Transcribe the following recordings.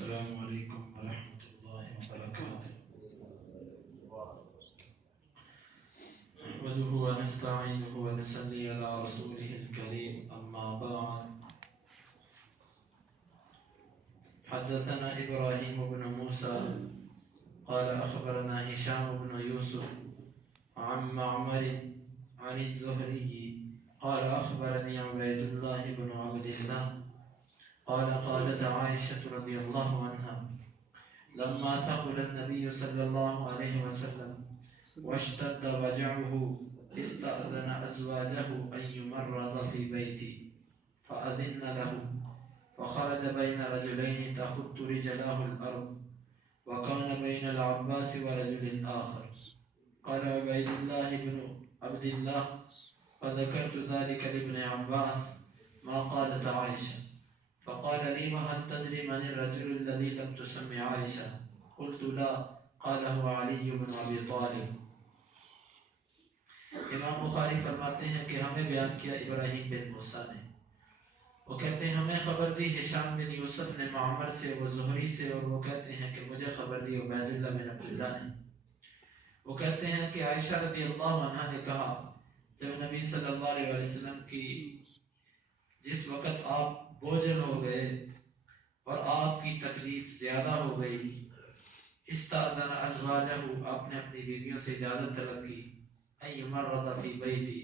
السلام علیکم ورحمۃ اللہ وبرکاتہ نحمده ونستعينه ونصلي على رسوله الكريم أما بعد حدثنا إبراهيم بن موسى قال أخبرنا هشام بن يوسف عن معمر عن الزهري قال أخبرني عبيد الله بن عبد الله قال قالت عائشة رضي الله عنها لما ثقل النبي صلى الله عليه وسلم واشتد وجعه استأذن أزواجه أن يمرض في بيتي فأذن له فخرج بين رجلين تخط رجلاه الأرض وكان بين العباس ورجل آخر قال عبيد الله بن عبد الله فذكرت ذلك لابن عباس ما قالت عائشة فقال لي وهل تدري من الرجل الذي لم تسمي عائشة قلت لا قال هو علي بن ابی طالب. امام بخاری فرماتے ہیں کہ ہمیں بیان کیا ابراہیم بن موسیٰ نے، وہ کہتے ہیں ہمیں خبر دی ہشام بن یوسف نے معمر سے، وہ زہری سے، اور وہ کہتے ہیں کہ مجھے خبر دی عبید اللہ بن عبداللہ نے. وہ کہتے ہیں کہ عائشہ رضی اللہ عنہا نے کہا جب نبی صلی اللہ علیہ وسلم کی جس وقت آپ بوجھل ہو گئے اور آپ کی تکلیف زیادہ ہو گئی، استأذن ازواجہ، آپ نے اپنی بیویوں سے اجازت طلب کی، ان یمرض فی بیتی،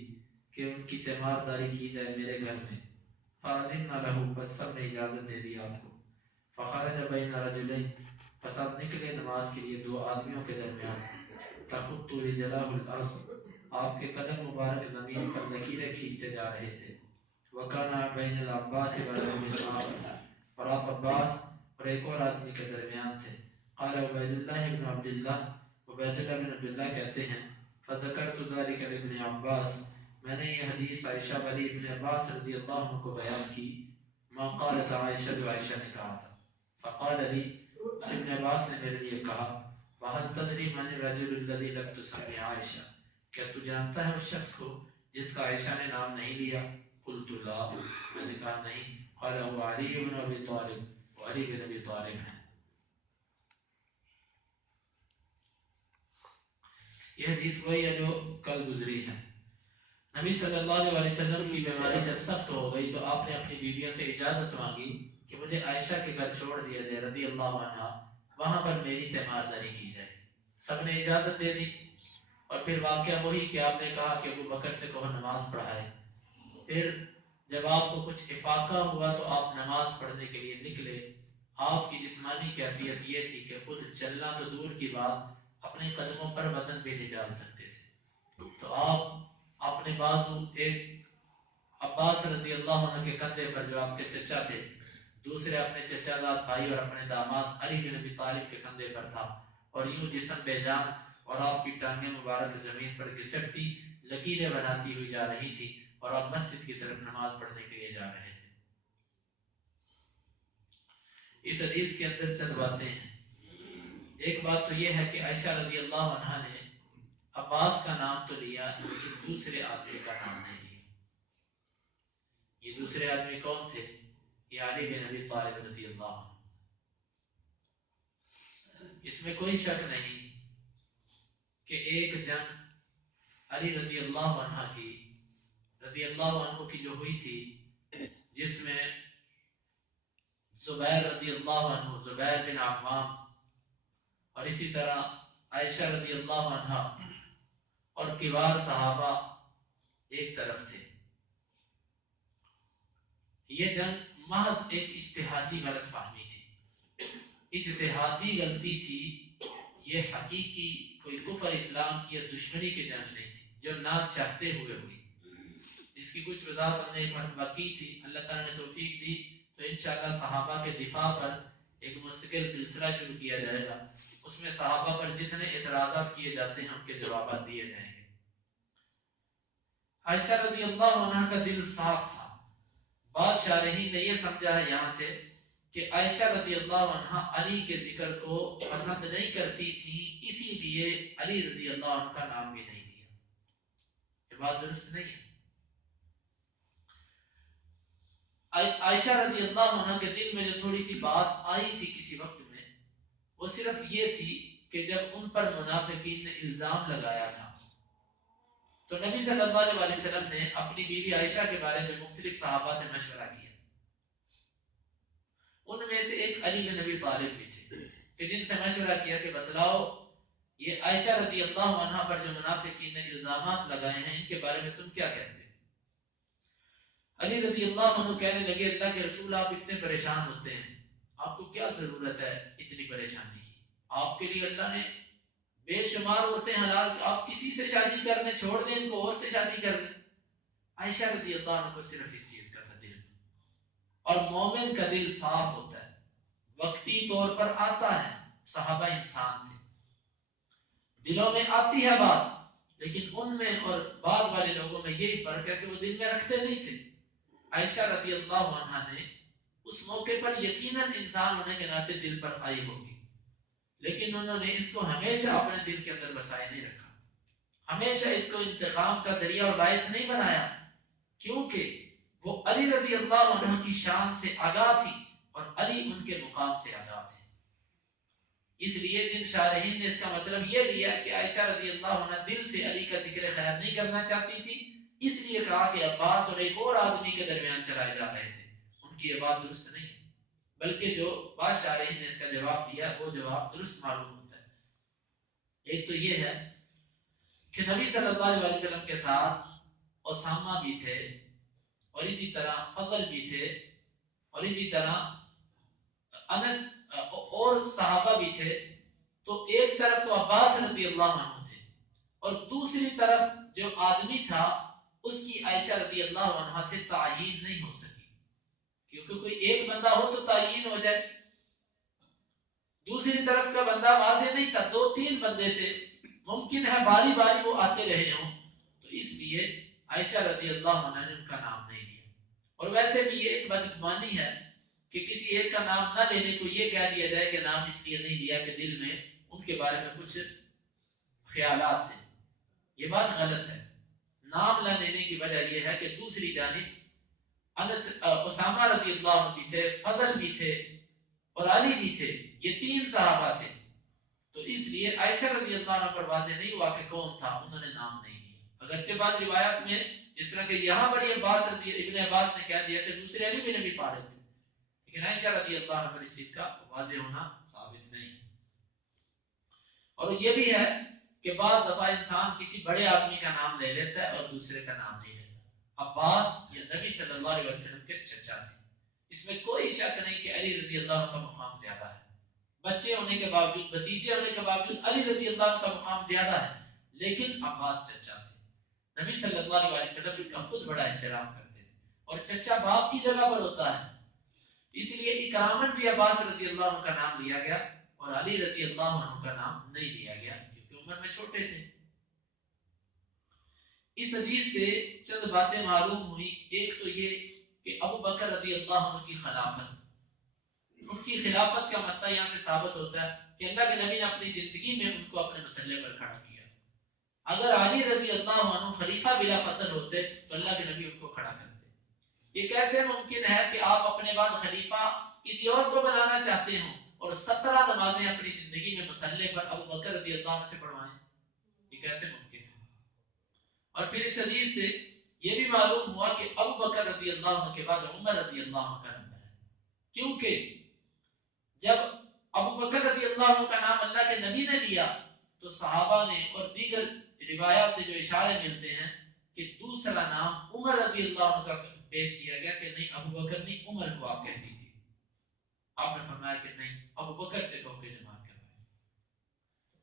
کہ ان کی تیمارداری کی جائے میرے گھر میں. فأذن لہ، بس سب نے اجازت دے دی آپ کو. فخرج بین رجلین، پس آپ نکلے نماز کے لیے دو آدمیوں کے درمیان. تخط رجلہ الارض، آپ کے قدم مبارک زمین پر لکیریں کھینچتے جا رہے تھے. وکانا بین العباس ورجل آخر، اور آپ عباس اور ایک اور آدمی کے درمیان تھے. قال عبید اللہ بن عبد اللہ، عبید اللہ بن عبد اللہ کہتے ہیں فذکرت ذلك لابن عباس، میں نے یہ حدیث عائشہ والی ابن عباس رضی اللہ عنہ کو بیان کی. ما قالت عائشہ، جو عائشہ نے کہا تھا. فقال لی، ابن عباس نے میرے لیے کہا وهل تدری من الرجل الذي لم تسمي عائشہ، کیا تو جانتا ہے اس شخص کو جس کا عائشہ نے نام نہیں لیا؟ قلت لا، میں نے کہا نہیں. قال هو علی بن ابی طالب، وہ علی بن ابی طالب ہے. یہ حدیث وہی ہے جو کل گزری ہے. نبی صلی اللہ علیہ وسلم کی بیماری جب سخت ہو گئی تو آپ نے اپنی بیویوں سے اجازت مانگی کہ مجھے عائشہ کے گھر چھوڑ دیا جائے رضی اللہ عنہا، وہاں پر میری تیمارداری کی جائے. سب نے اجازت دے دی. اور پھر واقعہ وہی کہ آپ نے کہا کہ ابو بکر سے کہو نماز پڑھائے. پھر جب آپ کو کچھ افاقہ ہوا تو آپ نماز پڑھنے کے لیے نکلے. آپ کی جسمانی کیفیت یہ تھی کہ خود چلنا تو دور کی بات، اپنے قدموں پر وزن بھی نہیں ڈال سکتے تھے. تو آپ اپنے بازو ایک عباس رضی اللہ عنہ کے کندھے پر جو آپ کے چچا تھے، دوسرے اپنے چچا داد بھائی اور اپنے داماد علی بن ابی طالب کے کندھے پر تھا، اور یوں جسم بے جان اور آپ کی ٹانگیں مبارک زمین پر گھسٹتی لکیریں بناتی ہوئی جا رہی تھی، اور آپ مسجد کی طرف نماز پڑھنے کے لیے جا رہے تھے. اس حدیث کے اندر چند باتیں ہیں. ایک بات تو یہ ہے کہ عائشہ رضی اللہ عنہا نے عباس کا نام تو لیا لیکن دوسرے آدمی کا نام نہیں لیا. یہ دوسرے آدمی کون تھے؟ یہ علی بن ابی طالب رضی اللہ عنہ. اس میں کوئی شک نہیں کہ ایک جنگ علی رضی اللہ عنہ کی، رضی اللہ عنہ کی جو ہوئی تھی، جس میں زبیر رضی اللہ عنہ، زبیر بن عوام، اور اسی طرح عائشہ رضی اللہ عنہ اور کبار صحابہ ایک طرف تھے. یہ جنگ محض ایک اجتہادی غلط فہمی تھی، اجتہادی غلطی تھی. یہ حقیقی کوئی کفر اسلام کی یا دشمنی کی جنگ نہیں تھی جو نہ چاہتے ہوئے ہوئی، جس کی کچھ وضاحت ہم نے ایک مرتبہ کی تھی. اللہ تعالیٰ نے توفیق دی تو انشاءاللہ صحابہ کے دفاع پر ایک مستقل سلسلہ شروع کیا جائے گا. اس میں صحابہ پر جتنے اعتراضات کیے جاتے ہیں ان کے جوابات دیے جائیں گے. عائشہ رضی اللہ عنہ کا دل صاف تھا. بعض شارحین نے یہ سمجھا ہے یہاں سے کہ عائشہ رضی اللہ عنہ علی کے ذکر کو پسند نہیں کرتی تھی، اسی لیے علی رضی اللہ عنہ کا نام بھی نہیں لیا. یہ بات درست نہیں ہے. عائشہ رضی اللہ عنہ کے دل میں جو تھوڑی سی بات آئی تھی کسی وقت میں، وہ صرف یہ تھی کہ جب ان پر منافقین نے الزام لگایا تھا تو نبی صلی اللہ علیہ وسلم نے اپنی بیوی عائشہ کے بارے میں مختلف صحابہ سے مشورہ کیا. ان میں سے ایک علی بن نبی طالب بھی تھے کہ جن سے مشورہ کیا کہ بتلاؤ یہ عائشہ رضی اللہ عنہ پر جو منافقین نے الزامات لگائے ہیں ان کے بارے میں تم کیا کہتے؟ علی رضی اللہ عنہ کہنے لگے اللہ کے رسول آپ اتنے پریشان ہوتے ہیں، آپ کو کیا ضرورت ہے اتنی پریشانی کی؟ آپ کے لیے اللہ نے بے شمار عورتیں حلال کی، آپ کسی سے شادی کرنے چھوڑ دیں، ان کو اور سے شادی کر دیں. عائشہ رضی اللہ عنہ کو صرف اس چیز کا تھا دل میں. اور مومن کا دل صاف ہوتا ہے، وقتی طور پر آتا ہے، صحابہ انسان تھے، دلوں میں آتی ہے بات، لیکن ان میں اور بعد والے لوگوں میں یہی فرق ہے کہ وہ دل میں رکھتے نہیں تھے. عائشہ رضی اللہ عنہ نے اس موقع پر یقیناً انسان ہونے کے ناطے دل پر آئی ہوگی، لیکن انہوں نے اس کو ہمیشہ اپنے دل کے اندر بسائے نہیں رکھا، ہمیشہ اس کو انتقام کا ذریعہ اور باعث نہیں بنایا، کیونکہ وہ علی رضی اللہ عنہ کی شان سے آگاہ تھی اور علی ان کے مقام سے آگاہ تھے. اس لیے جن شارحین نے اس کا مطلب یہ دیا کہ عائشہ رضی اللہ عنہ دل سے علی کا ذکر خیر نہیں کرنا چاہتی تھی، اس لیے کہا کہ عباس اور ایک اور آدمی کے درمیان چلائے جا رہے تھے، ان کی یہ بات درست نہیں ہے. بلکہ جو بعض شارحین نے اس کا جواب دیا وہ جواب درست معلوم ہوتا ہے. ایک تو یہ ہے کہ نبی صلی اللہ علیہ وسلم کے ساتھ اسامہ بھی تھے اور اسی طرح فضل بھی تھے اور اسی طرح انس اور صحابہ بھی تھے. تو ایک طرف تو عباس رضی اللہ عنہ تھے اور دوسری طرف جو آدمی تھا اس کی عائشہ رضی اللہ عنہ سے تعین نہیں ہو سکی، کیونکہ کوئی ایک بندہ ہو تو تعین ہو جائے، دوسری طرف کا بندہ واضح نہیں تھا، دو تین بندے تھے، ممکن ہے باری باری وہ آتے رہے ہوں، تو اس لیے عائشہ رضی اللہ عنہ نے ان کا نام نہیں لیا. اور ویسے بھی یہ ایک بدگمانی ہے کہ کسی ایک کا نام نہ لینے کو یہ کہہ دیا جائے کہ نام اس لیے نہیں لیا کہ دل میں ان کے بارے میں کچھ خیالات ہیں. یہ بات غلط ہے. نام نہ لینے کی وجہ یہ ہے کہ دوسری جانب اسامہ رضی اللہ عنہ بھی تھے، فضل بھی تھے اور علی بھی تھے، یہ تین صحابہ تھے، تو اس لیے عائشہ رضی اللہ عنہ پر واضح نہیں ہوا کہ کون تھا، انہوں نے نام نہیں لیا. اگرچہ بعض روایات میں جس طرح کہ یہاں پر ابن عباس نے کہہ دیا کہ دوسرے علی بن ابی طالب تھے، لیکن عائشہ رضی اللہ عنہ پر اس چیز کا واضح ہونا ثابت نہیں. اور یہ بھی ہے کہ بعض دفعہ انسان کسی بڑے آدمی کا نام لے لیتا ہے اور دوسرے کا نام نہیں لیتا. عباس یہ نبی صلی اللہ علیہ وسلم کے چچا تھے، اس میں کوئی شک نہیں کہ علی رضی اللہ عنہ کا مقام زیادہ ہے، بچے ہونے کے باوجود، بھتیجے ہونے کے باوجود علی رضی اللہ عنہ کا مقام زیادہ ہے، لیکن عباس چچا تھے. نبی صلی اللہ علیہ وسلم ان کا خود بڑا احترام کرتے تھے اور چچا باپ کی جگہ پر ہوتا ہے، اس لیے اکراماً بھی عباس رضی اللہ عنہ کا نام لیا گیا اور علی رضی اللہ عنہ کا نام نہیں لیا گیا کیونکہ عمر میں چھوٹے تھے. اس حدیث سے چند باتیں معلوم ہوئی. ایک تو یہ کہ ابو بکر رضی اللہ عنہ کی خلافت، ان کی خلافت کا مسئلہ یہاں سے ثابت ہوتا ہے کہ اللہ کے نبی نے اپنی زندگی میں ان کو اپنے مسئلے پر کھڑا کیا. اگر علی رضی اللہ عنہ خلیفہ بلا فصل ہوتے تو اللہ کے نبی ان کو کھڑا کرتے. یہ کیسے ممکن ہے کہ آپ اپنے بعد خلیفہ کسی اور کو بنانا چاہتے ہوں اور 17 نمازیں اپنی زندگی میں مسئلے پر ابو بکر رضی اللہ عنہ سے پڑھوائیں؟ یہ کیسے ممکن ہے؟ اور پھر اس حدیث سے یہ بھی معلوم ہوا کہ ابو بکر رضی اللہ عنہ کے بعد عمر رضی اللہ عنہ کا نمبر ہے، کیونکہ جب ابو بکر رضی اللہ عنہ کا نام اللہ کے نبی نے لیا تو صحابہ نے اور دیگر روایات سے جو اشارے ملتے ہیں کہ دوسرا نام عمر رضی اللہ عنہ کا پیش کیا گیا کہ نہیں ابو بکر نہیں عمر کو آپ کہہ دیجیے. آپ نے فرمایا کہ نہیں ابو بکر سے کہو کہ جماعت کروائے.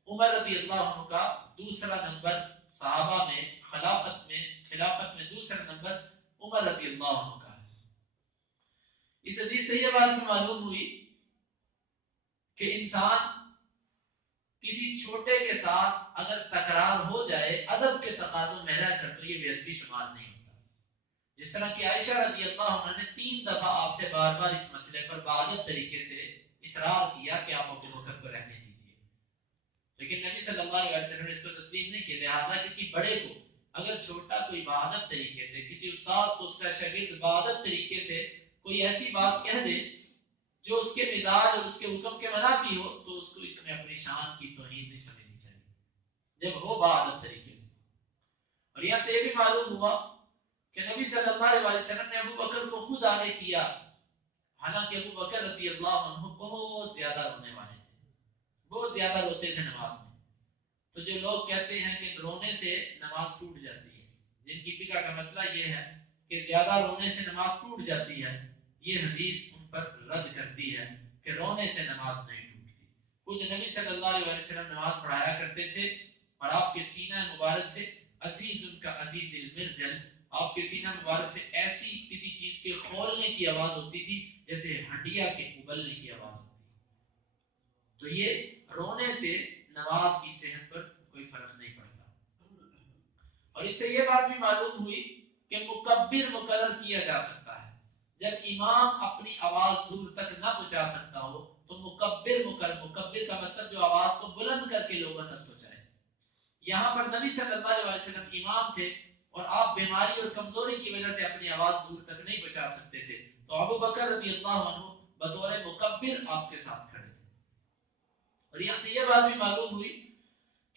عمر رضی اللہ عنہ کا دوسرا نمبر صحابہ میں خلافت میں دوسرا نمبر عمر رضی اللہ عنہ کا ہے. اس حدیث سے یہ بات بھی معلوم ہوئی کہ انسان کسی چھوٹے کے ساتھ اگر تکرار ہو جائے ادب کے تقاضوں میں رہ کر تو یہ بے ادبی شمار نہیں ہوتا. جس طرح کہ عائشہ رضی اللہ عنہ نے 3 دفعہ آپ سے بار بار اس مسئلے پر باادب طریقے سے اصرار کیا کہ آپ ابو بکر کو رہنے دیجیے، لیکن نبی صلی اللہ علیہ وسلم نے اس کو تسلیم نہیں کیا. لہذا کسی بڑے کو اگر چھوٹا کوئی باادب طریقے سے، کسی استاد کو اس کا شاگرد باادب طریقے سے کوئی ایسی بات کہہ دے جو اس کے مزاج اور اس کے حکم کے منافی ہو تو اس کو اس میں اپنی شان کی توہین نہیں سمجھنی چاہیے جب ہو باادب طریقے سے. اور یہاں سے یہ بھی معلوم ہوا کہ نبی صلی اللہ علیہ وسلم نے ابو بکر کو خود آگے کیا، حالانکہ ابو بکر رضی اللہ عنہ بہت زیادہ رونے والے تھے، بہت زیادہ روتے تھے نماز میں. تو جو لوگ کہتے ہیں کہ رونے سے نماز ٹوٹ جاتی ہے، جن کی فقہ کا مسئلہ یہ ہے کہ زیادہ رونے سے نماز ٹوٹ جاتی ہے، یہ حدیث ان پر رد کرتی ہے کہ رونے سے نماز نہیں ٹوٹتی. کچھ نبی صلی اللہ علیہ وسلم نماز پڑھایا کرتے تھے اور آپ کے سینہ مبارک سے عزیز ان کا عزیز المرجل، آپ کے سینہ مبارک سے ایسی کسی چیز کے کھولنے کی آواز ہوتی تھی جیسے ہنڈیا کے ابلنے کی آواز ہوتی. تو یہ رونے سے نماز کی صحت پر کوئی فرق نہیں پڑتا. اور اس سے یہ بات بھی معلوم ہوئی کہ مکبر مقرر کیا جا سکتا ہے. جب امام اپنی آواز دور تک نہ پہنچا سکتا ہو تو مکبر مکبر کا مطلب جو آواز کو بلند کر کے لوگوں تک پہنچائے. یہاں پر نبی صلی اللہ علیہ وسلم امام تھے اور آپ بیماری اور کمزوری کی وجہ سے اپنی آواز دور تک نہیں پہنچا سکتے تھے، تو ابو بکر رضی اللہ عنہ بطور مکبر آپ کے ساتھ کھڑے تھے. اور یہاں سے یہ بات بھی معلوم ہوئی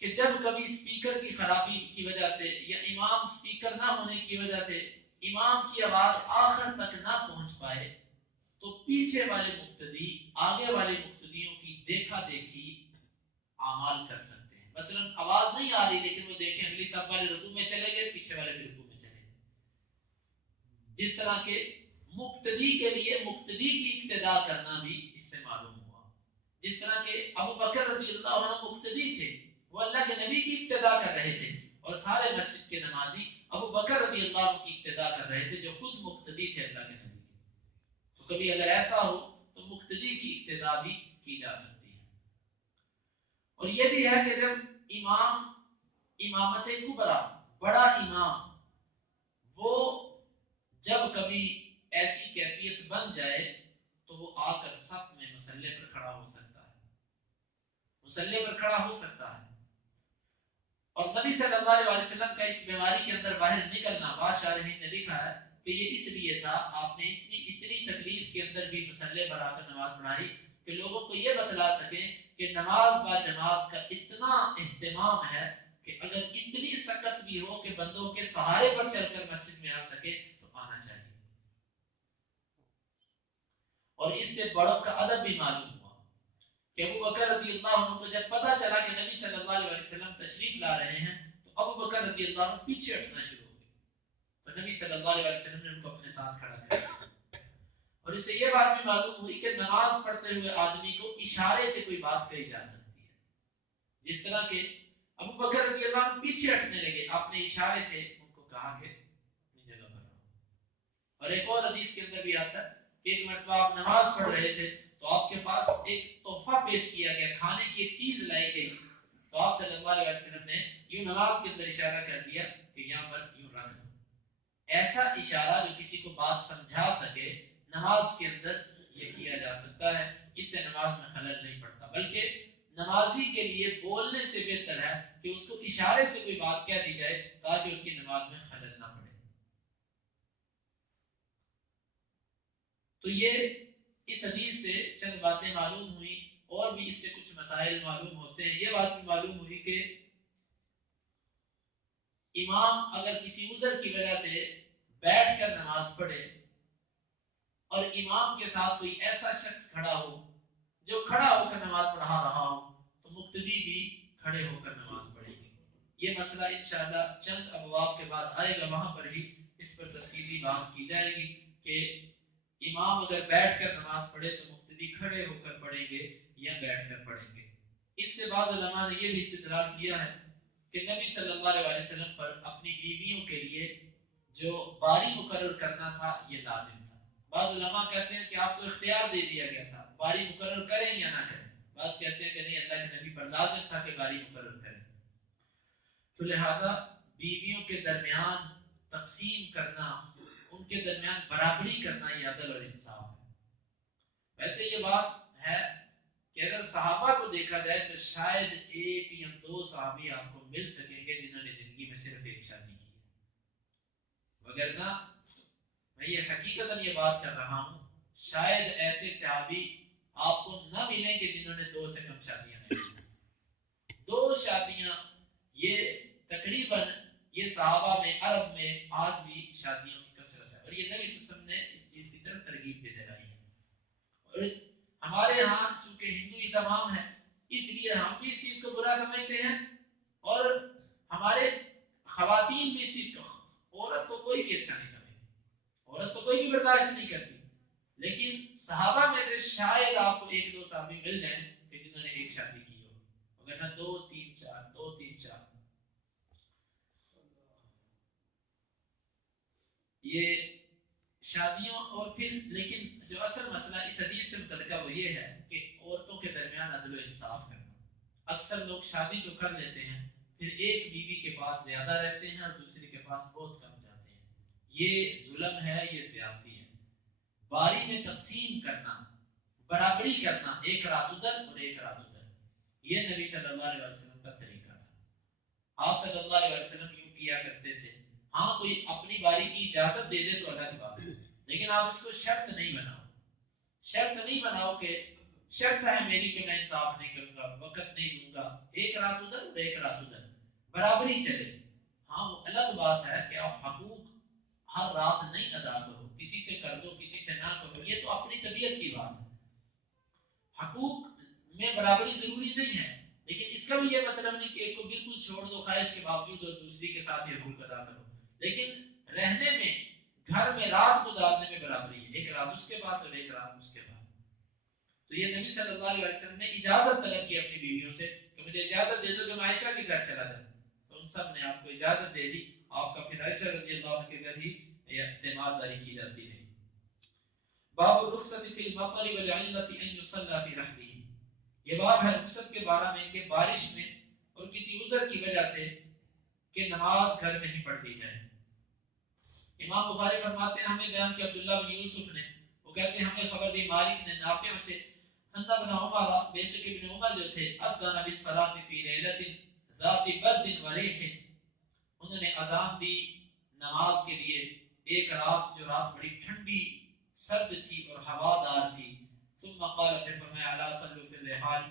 کہ جب کبھی سپیکر کی خرابی کی وجہ سے یا امام سپیکر نہ ہونے کی وجہ سے امام کی آواز آخر تک نہ پہنچ پائے تو پیچھے والے مقتدی آگے والے مقتدیوں کی دیکھا دیکھی اعمال کر سکتے ہیں. مثلا آواز نہیں آ رہی لیکن وہ دیکھیں اگلی صف والے رکوع میں چلے گئے، پیچھے والے بھی رکوع میں چلے گئے. جس طرح کے مقتدی کے لیے مقتدی کی اقتداء کرنا بھی اس سے معلوم ہوا. جس طرح کے ابو بکر رضی اللہ عنہ مقتدی تھے، وہ اللہ کے نبی کی اقتداء کر رہے تھے اور سارے مسجد کے نمازی ابو بکر رضی اللہ عنہ کی اقتداء کر رہے تھے جو خود مقتدی تھے اللہ کے نبی کے. تو کبھی اگر ایسا ہو تو مقتدی کی اقتداء بھی کی جا سکتی ہے. اور یہ بھی ہے کہ جب امام امامت کبرا بڑا امام وہ جب کبھی ایسی کیفیت بن جائے تو وہ آ کر صف میں مسلح پر کھڑا ہو سکتا ہے، مسلح پر کھڑا ہو سکتا ہے. اور نبی صلی اللہ علیہ وسلم کا اس بیماری کے اندر باہر نکلنا بعض شارحین نے لکھا ہے کہ یہ اس لیے تھا، آپ نے اتنی تکلیف کے اندر بھی مسلح پر آ کر نماز پڑھائی کہ لوگوں کو یہ بتلا سکیں کہ نماز با جماعت کا اتنا اہتمام ہے کہ اگر اتنی سخت بھی ہو کہ بندوں کے سہارے پر چل کر مسجد میں آ سکے تو آنا چاہیے. اور اس سے بڑوں کا ادب بھی معلوم ہوا کہ ابو بکر رضی اللہ عنہ کو جب پتا چلا کہ نبی صلی اللہ علیہ وسلم تشریف لا رہے ہیں تو ابو بکر رضی اللہ عنہ پیچھے ہٹنا شروع ہو گئے. تو نبی صلی اللہ علیہ وسلم نے ان کو اپنے ساتھ کھڑا کر دیا. اور اس سے یہ بات بھی معلوم ہوئی کہ نماز پڑھتے ہوئے آدمی کو اشارے سے کوئی بات کہی جا سکتی ہے. جس طرح کہ ابو بکر رضی اللہ عنہ پیچھے ہٹنے لگے، آپ نے اشارے سے ان کو کہا کہ اپنی جگہ پر رہو. اور ایک اور حدیث کے اندر بھی آتا ہے کہ ایک مرتبہ آپ نماز پڑھ رہے تھے تو آپ کے پاس ایک تحفہ پیش کیا گیا، کھانے کی ایک چیز لائی گئی، تو آپ صلی اللہ علیہ وسلم نے یوں نماز کے اندر اشارہ کر دیا کہ یہاں پر یوں رکھ دو. ایسا اشارہ جو کسی کو بات سمجھا سکے نماز کے اندر یہ کیا جا سکتا ہے، اس سے نماز میں خلل نہیں پڑتا. بلکہ نمازی کے لیے بولنے سے بہتر ہے کہ اس کو اشارے سے کوئی بات کہہ دی جائے تاکہ اس کی نماز میں خلل نہ پڑے. تو یہ اس حدیث سے چند باتیں معلوم ہوئی، اور بھی اس سے کچھ مسائل معلوم ہوتے ہیں. یہ بات بھی معلوم ہوئی کہ امام اگر کسی عذر کی وجہ سے بیٹھ کر نماز پڑھے اور امام کے ساتھ کوئی ایسا شخص کھڑا ہو جو کھڑا ہو کر نماز پڑھا رہا ہو تو مقتدی بھی کھڑے ہو کر نماز پڑھیں گے. یہ مسئلہ انشاءاللہ چند ابواب کے بعد آئے گا، وہاں پر ہی اس پر تفصیلی بحث کی جائے گی کہ امام اگر بیٹھ کر نماز پڑھے تو مقتدی کھڑے ہو کر پڑھیں گے یا بیٹھ کر پڑھیں گے. اس سے بعض علماء نے یہ بھی استدلال کیا ہے کہ نبی صلی اللہ علیہ وسلم پر اپنی بیویوں کے لیے جو باری مقرر کرنا تھا یہ لازم تھا. بعض علماء کہتے ہیں کہ آپ کو اختیار دے دیا گیا تھا، باری مقرر کریں یا نہ کریں. بعض کہتے ہیں کہ نہیں، اللہ کے نبی پر لازم تھا کہ باری مقرر کریں. تو لہذا بیویوں کے درمیان تقسیم کرنا، ان کے درمیان برابری کرنا یہ عدل اور انصاف ہے. ویسے یہ بات ہے کہ اگر صحابہ کو دیکھا جائے تو شاید ایک یا دو صحابی آپ کو مل سکیں گے جنہوں نے زندگی میں صرف ایک شادی کی ہے، وگرنہ میں یہ حقیقتاً یہ بات کر رہا ہوں، شاید ایسے صحابی آپ کو نہ ملیں کہ جنہوں نے 2 سے کم شادیاں نہیں کی۔ 2 شادیاں یہ تقریباً یہ صحابہ میں عرب میں آج بھی شادیوں کی کثرت ہے، اور یہ نبی صلی اللہ علیہ وسلم نے اس چیز کی طرف ترغیب بھی دلائی ہے۔ اور ہمارے ہاں چونکہ ہندوازم عام ہے، اس لیے ہم بھی اس چیز کو برا سمجھتے ہیں، اور ہمارے خواتین بھی اس چیز کو، عورت کو کوئی بھی اچھا نہیں سمجھتی، عورت تو کوئی بھی برداشت نہیں کرتی، لیکن صحابہ میں سے شاید آپ کو 1-2 صحابی مل جائیں کہ جنہوں نے ایک شادی کی ہو، مگر نہ 2-3-4 2-3-4 یہ شادیوں۔ اور پھر لیکن جو اصل مسئلہ اس حدیث سے متعلقہ وہ یہ ہے کہ عورتوں کے درمیان عدل و انصاف کرنا۔ اکثر لوگ شادی تو کر لیتے ہیں، پھر ایک بیوی کے پاس زیادہ رہتے ہیں اور دوسری کے پاس بہت کم جاتے ہیں، یہ ظلم ہے، یہ زیادتی ہے۔ باری میں تقسیم کرنا، برابری کرنا، ایک رات ادھر اور ایک رات ادھر، یہ نبی صلی اللہ علیہ وسلم کا طریقہ تھا۔ آپ صلی اللہ علیہ وسلم یوں کیا کرتے تھے۔ ہاں کوئی اپنی باری کی اجازت دے دے تو الگ بات ہے، لیکن آپ اس کو شرط نہیں بناؤ، شرط نہیں بناؤ کہ شرط ہے میری کہ میں انصاف نہیں کروں گا، وقت نہیں دوں گا، ایک رات ادھر اور ایک رات ادھر، برابری چلے۔ ہاں وہ الگ بات ہے کہ آپ حقوق ہر رات نہیں ادا کرو، کسی سے کر دو کسی سے نہ کرو، یہ تو اپنی طبیعت کی بات ہے۔ حقوق میں برابری ضروری نہیں ہے، لیکن اس کا بھی یہ مطلب نہیں کہ ایک کو بالکل چھوڑ دو خواہش کے باوجود اور دوسری کے ساتھ یہ حقوق ادا کرو، لیکن رہنے میں، گھر میں رات گزارنے میں برابری ہے، ایک رات اس کے پاس اور ایک رات اس کے پاس۔ تو یہ نبی صلی اللہ علیہ وسلم نے اجازت طلب کی اپنی بیویوں سے کہ مجھے اجازت دے دو کہ میں عائشہ کے گھر چلا جاؤں، تو ان سب نے آپ کو اجازت دے دی، آپ کا پھر عائشہ رضی اللہ عنہ کے گھر ہی اعتماد داری کی جاتی رہی۔ باب الرخصت فی المطر والعلت ان یصلی فی رحلہ، یہ باب ہے رخصت کے بارے میں کہ بارش میں اور کسی عذر کی وجہ سے کہ نماز گھر میں ہی پڑھ دی جائے۔ امام بخاری فرماتے ہیں ہمیں بیان کیا عبداللہ بن یوسف نے، وہ کہتے ہیں ہمیں خبر دی مالک نے نافع سے، ان ابن عمر، بے شک ابن عمر جو تھے، اذن بالصلاۃ فی لیلۃ ذات برد وریح، انہوں نے اذان دی نماز کے لیے ایک رات جو رات بڑی ٹھنڈی سرد تھی اور ہوادار تھی۔ ثم قال، پھر فرمایا الا صلوا فی الرحال،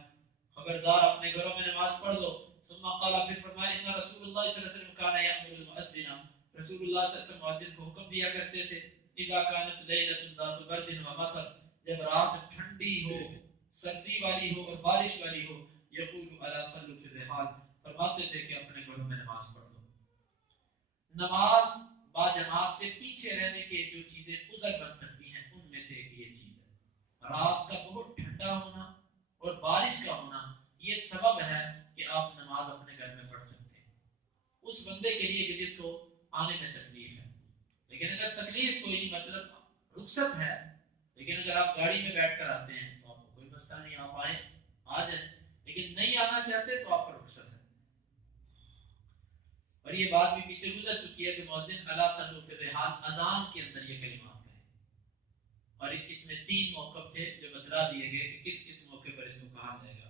خبردار اپنے گھروں میں نماز پڑھ لو۔ ثم قال، پھر فرمایا ان رسول اللہ صلی اللہ علیہ وسلم کان یأمر المؤذن، رسول اللہ صلی اللہ علیہ وسلم مؤذن کو حکم دیا کرتے تھے، اذا كانت لیلۃ ذات برد ومطر، جب رات ٹھنڈی ہو، سردی والی ہو اور بارش والی ہو، یقول الا صلوا فی الرحال، فرماتے تھے کہ اپنے گھروں میں نماز پڑھ لو۔ نماز با جماعت سے پیچھے رہنے کے جو چیزیں عذر بن سکتی ہیں ان میں سے ایک یہ چیز ہے، رات کا بہت ٹھنڈا ہونا اور بارش کا ہونا، یہ سبب ہے کہ آپ نماز اپنے گھر میں پڑھ سکتے ہیں اس بندے کے لیے کہ جس کو آنے میں تکلیف ہے۔ لیکن اگر تکلیف کوئی مطلب رخصت ہے، لیکن اگر آپ گاڑی میں بیٹھ کر آتے ہیں تو آپ کو کوئی مسئلہ نہیں، آپ آئیں آ جائیں، لیکن نہیں آنا چاہتے تو آپ پر رخصت ہے۔ اور یہ بات بھی پیچھے گزر چکی ہے کہ مؤذن الا صلوا فی الرحال اذان کے اندر یہ کلمات کہیں، اور اس میں 3 موقف تھے جو بتلا دیے گئے کہ کس کس موقع پر اس کو کہا جائے گا۔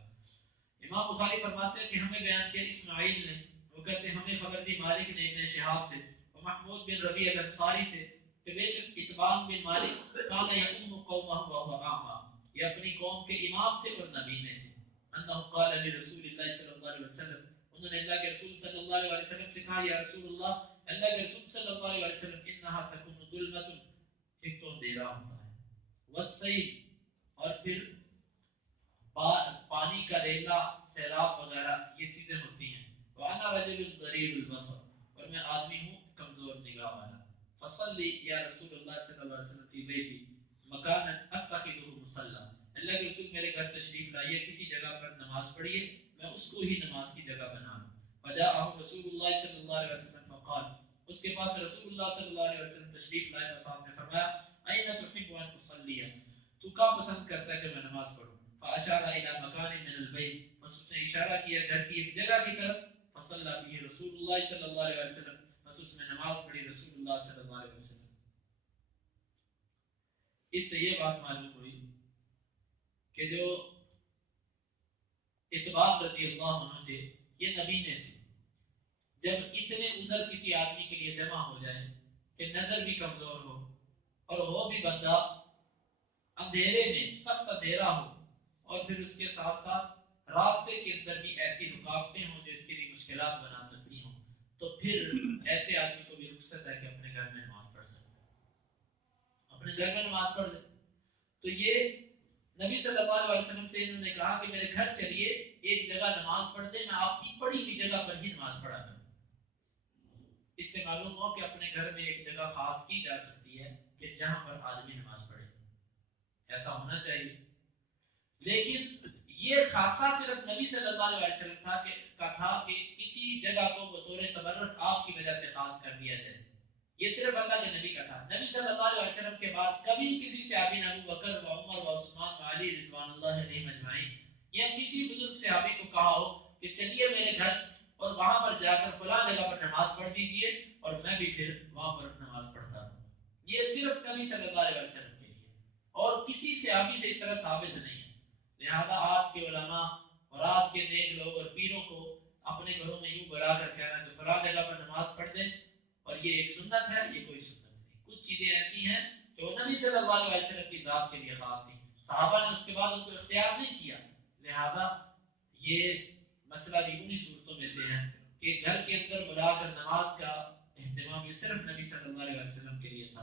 امام بخاری فرماتے ہیں کہ ہمیں بیان کیا اسماعیل نے، وہ کہتے ہیں ہمیں خبر دی مالک نے ابن شہاب سے اور محمود بن ربیع الانصاری سے کہ بے شک اتبان بن مالک کان یؤم قومہ وهو اعمى، یہ اپنی قوم کے امام تھے اور نبینے تھے، انه قال لرسول اللہ صلی اللہ علیہ وسلم، انہوں نے اللہ کے رسول صلی اللہ علیہ وسلم سے کہا یا رسول اللہ، اللہ کے رسول صلی اللہ علیہ وسلم، انها تكون ظلمۃ، ایک تو اندھیرا ہوتا ہے، والسیل، اور پھر پانی کا ریلا، سیلاب وغیرہ یہ چیزیں ہوتی ہیں، وانا رجل ضریر البصر، اور میں آدمی ہوں کمزور نگاہ والا، فصلی یا رسول اللہ صلی اللہ علیہ وسلم فی بیتی مکانا اتخذه مصلی، اللہ کے رسول میرے گھر تشریف لائیے، کسی جگہ پر نماز پڑھیے، میں اس کو ہی نماز کی جگہ بنا لوں۔ فجاءه رسول اللہ صلی اللہ علیہ وسلم فقال، اس کے پاس رسول اللہ صلی اللہ علیہ وسلم تشریف لائے، بس آپ نے فرمایا این تحب ان اصلی، تو کہاں پسند کرتا ہے کہ میں نماز پڑھوں؟ فاشار الى مکان من البیت، بس اس نے اشارہ کیا گھر کی ایک جگہ کی طرف، فصلی فیہ رسول اللہ صلی اللہ علیہ وسلم، بس اس میں نماز پڑھی رسول اللہ صلی اللہ علیہ وسلم۔ اس سے یہ بات معلوم ہوئی کہ جو اتبان رضی اللہ عنہ تھے یہ نبی نے تھے، جب اتنے عذر کسی آدمی کے لیے جمع ہو جائے کہ نظر بھی کمزور ہو، اور وہ بھی بندہ اندھیرے میں سخت اندھیرا ہو اور پھر اس کے ساتھ ساتھ راستے کے اندر بھی ایسی رکاوٹیں ہوں جو اس کے لیے مشکلات بنا سکتی ہوں، تو پھر ایسے آدمی کو بھی رخصت ہے کہ اپنے گھر میں نماز پڑھ سکتا ہے، اپنے گھر میں نماز پڑھ لے۔ تو یہ نبی صلی اللہ علیہ وسلم سے انہوں نے کہا کہ میرے گھر چلیے، ایک جگہ نماز پڑھ دیں، میں آپ کی پڑھی ہوئی جگہ پر ہی نماز پڑھا کروں۔ اس سے معلوم ہو کہ اپنے گھر میں ایک جگہ خاص کی جا سکتی ہے کہ جہاں پر آدمی نماز پڑھے، ایسا ہونا چاہیے۔ لیکن یہ خاصہ صرف نبی صلی اللہ علیہ وسلم تھا کہ کسی جگہ کو بطور تبرک آپ کی وجہ سے خاص کر دیا جائے، یہ صرف اللہ کے نبی کا تھا۔ نبی صلی اللہ علیہ وسلم کے بعد کبھی کسی صحابی نے ابو بکر و عمر و عثمان و علی رضوان اللہ علیہم اجمعین یا کسی بزرگ صحابی کو کہا ہو کہ چلیے میرے گھر اور وہاں پر جا کر فلاں جگہ پر نماز پڑھ دیجئے اور میں بھی پھر وہاں پر نماز پڑھتا ہوں۔ یہ صرف نبی صلی اللہ علیہ وسلم کے لیے اور کسی صحابی سے اس طرح ثابت نہیں ہے۔ لہذا آج کے علماء اور آج کے نیک لوگ اور پیروں کو اپنے گھروں میں یوں بلا کر کہنا کہ فلاں جگہ پر نماز پڑھ دیں، اور یہ ایک سنت ہے، یہ کوئی سنت نہیں۔ کچھ چیزیں ایسی ہیں کہ وہ نبی صلی اللہ علیہ وسلم کی ذات کے لیے خاص تھی، صحابہ نے اس کے بعد ان کو اختیار نہیں کیا، لہذا یہ مسئلہ بھی انہی صورتوں میں سے ہے کہ گھر کے اندر بلا کر نماز کا اہتمام یہ صرف نبی صلی اللہ علیہ وسلم کے لیے تھا۔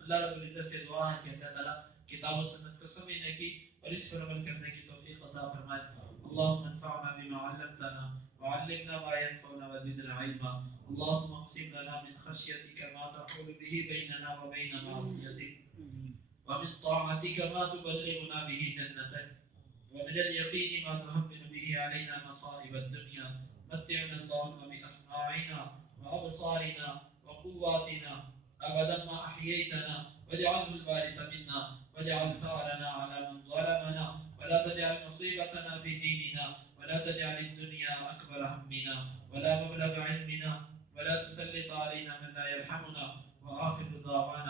اللہ رب العزت سے دعا ہے کہ اللہ تعالیٰ کتاب و سنت کو سمجھنے کی اور اس پر عمل کرنے کی توفیق عطا فرمائے۔ اللهم انفعنا بما علمتنا وعلمنا ما ينفعنا وزدنا علما۔ اللهم اقسم لنا من خشيتك ما تحول به بيننا وبين معصيتك، ومن طاعتك ما تبلغنا به جنتك، ومن اليقين ما تهون به علينا مصائب الدنيا، متعنا اللهم بأسماعنا وأبصارنا وقواتنا أبدا ما أحييتنا، واجعله الوارث منا، واجعل ثارنا على من ظلمنا، ولا تجعل مصيبتنا في ديننا، ولا تجعل الدنيا أكبر همنا ولا مبلغ علمنا، ولا تسلط علينا من لا يرحمنا، وآخر دعوانا